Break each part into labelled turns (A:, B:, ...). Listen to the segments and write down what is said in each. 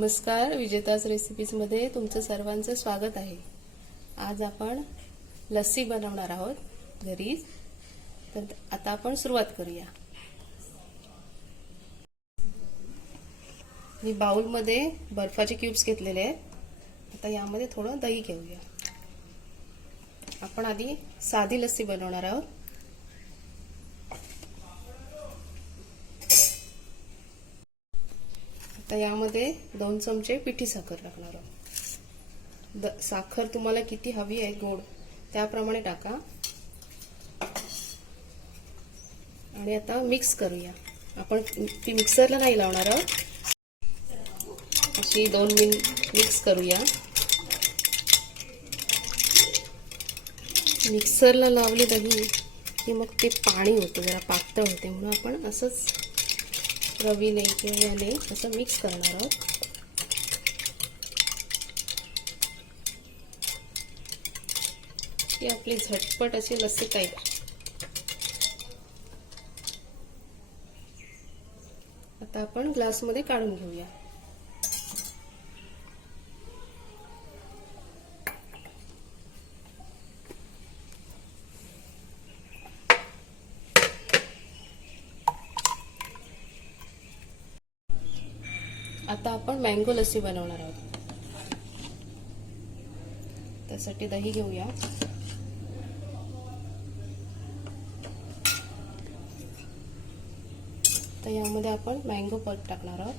A: नमस्कार विजेताज रेसिपीजमध्ये तुमचं सर्वांचं स्वागत आहे. आज आपण लस्सी बनवणार आहोत घरीच तर आता आपण सुरुवात करूया. मी बाउलमध्ये बर्फाचे क्यूब्स घेतलेले आहेत. आता यामध्ये थोडं दही घेऊया. आपण आधी साधी लस्सी बनवणार आहोत. तर यामध्ये दोन चमचे पिठी साखर टाकणार आहोत. द साखर तुम्हाला किती हवी आहे गोड त्याप्रमाणे टाका. आणि आता मिक्स करूया. आपण ती मिक्सरला नाही लावणार आहोत. अशी दोन मिन मिक्स करूया. मिक्सरला लावली दही की मग ते पाणी होतं जरा पातळ होते म्हणून आपण असंच रवीने किंवा याने असं मिक्स करणार आहोत. ही आपली झटपट अशी लस्सी काही आता आपण ग्लासमध्ये काढून घेऊया. आता आपण मँगो लस्सी बनवणार आहोत. त्यासाठी दही घेऊया. तर यामध्ये आपण मँगो पल्प टाकणार आहोत.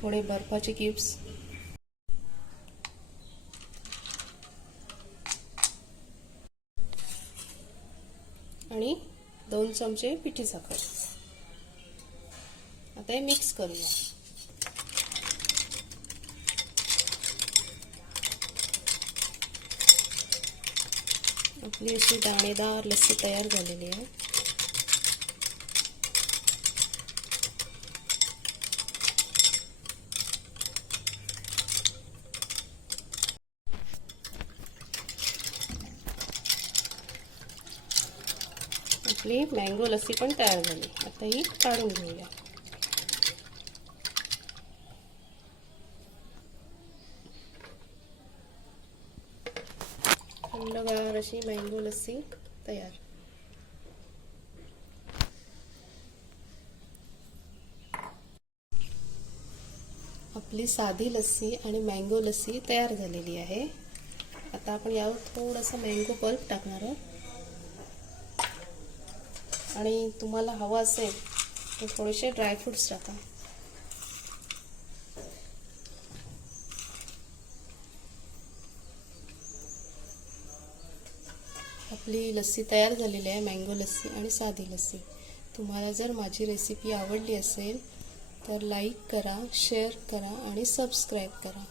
A: थोडे बर्फाचे क्यूब्स आणि दोन चमचे पिठी साखर. आता हे मिक्स करूया. आपली अशी दाणेदार लस्सी तैयार है आपली मँगो लस्सी पण तयार झाली. आता ही काढून घेऊया. थंडगार अशी मँगो लस्सी तयार. आपली साधी लस्सी आणि मँगो लस्सी तयार झालेली आहे. आता आपण यावर थोडंसं मँगो पल्प टाकणार आहोत. आणि तुम्हाला हवं असेल तर थोडेसे ड्रायफ्रुट्स टाका. आपली लस्सी तयार झालेली आहे मँगो लस्सी आणि साधी लस्सी. तुम्हाला जर माझी रेसिपी आवडली असेल तर लाईक करा शेअर करा आणि सबस्क्राईब करा.